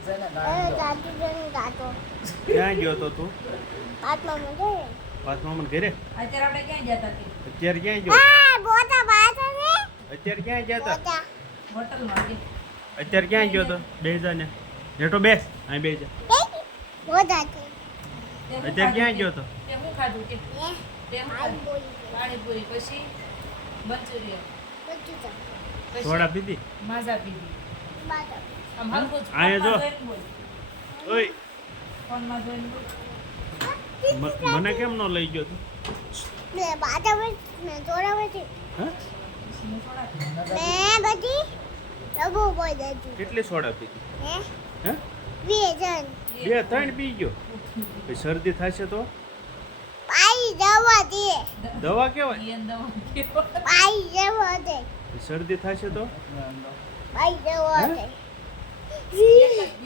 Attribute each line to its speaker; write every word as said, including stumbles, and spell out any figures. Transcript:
Speaker 1: ક્યાં ગયો તો તું?
Speaker 2: પાટમાં મને
Speaker 1: પાછમાં ઘરે.
Speaker 3: અત્યારે આપણે ક્યાં જતા હતી?
Speaker 1: અત્યારે ક્યાં ગયો?
Speaker 2: આ બોતા બાત ને
Speaker 1: અત્યારે ક્યાં ગયા હતા?
Speaker 2: બોતા
Speaker 3: હોટલમાં ગઈ.
Speaker 1: અત્યારે ક્યાં ગયો તો? બે જા ને હેઠો બેસ. અહીં બે જા.
Speaker 2: બોતા છે
Speaker 3: તે હું
Speaker 1: અત્યારે ક્યાં
Speaker 3: ખાધું?
Speaker 1: ગયો તો?
Speaker 3: તે હું ખાધું કે
Speaker 2: હે
Speaker 3: તે હું
Speaker 2: આઈ
Speaker 3: ખાધું?
Speaker 2: બોલી
Speaker 3: પાણીપુરી પછી મંચુરિયન
Speaker 2: બધું તો
Speaker 3: પછી
Speaker 1: સોડા પીધી?
Speaker 3: માઝા પીધી.
Speaker 2: બાત
Speaker 3: આમ હલકું જ
Speaker 1: આયા જો.
Speaker 3: ફોનમાં જોઈને બોલ.
Speaker 1: ઓય
Speaker 3: ફોનમાં જોઈને બોલ.
Speaker 1: મ- મને કેમ ન લઈ ગયો તું?
Speaker 2: મે બાતા મે મે જોડા મે
Speaker 1: હા?
Speaker 3: હું થોડા ખાધા.
Speaker 2: મે બધી રબો બોલ દેતી
Speaker 1: કેટલી સોડા પીધી?
Speaker 2: હે
Speaker 1: હે?
Speaker 2: બે જણ
Speaker 1: બે ત્રણ પી ગયો. પછી શરદી થશે તો
Speaker 2: પાઈ જવા દે
Speaker 1: દવા કેવાય?
Speaker 3: ઈ અંદર પીવો.
Speaker 2: પાઈ જવા દે
Speaker 1: શરદી થશે તો
Speaker 2: પાઈ જવા દે
Speaker 3: એક જ